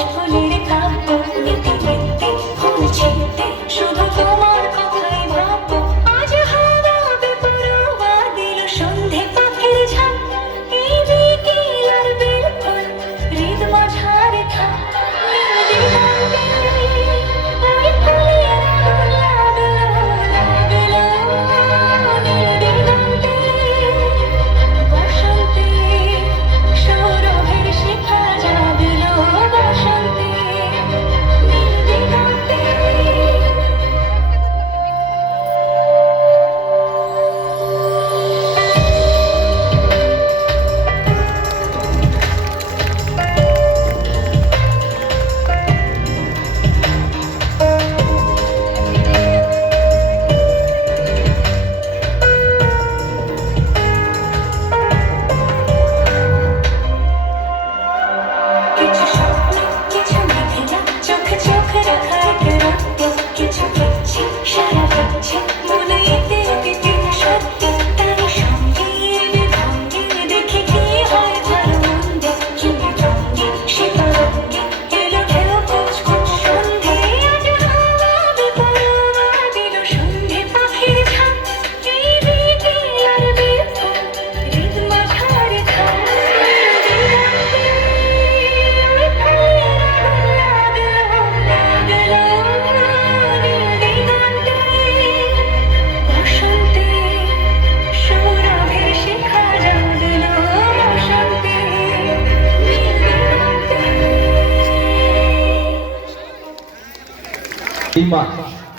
এখন Embaixo.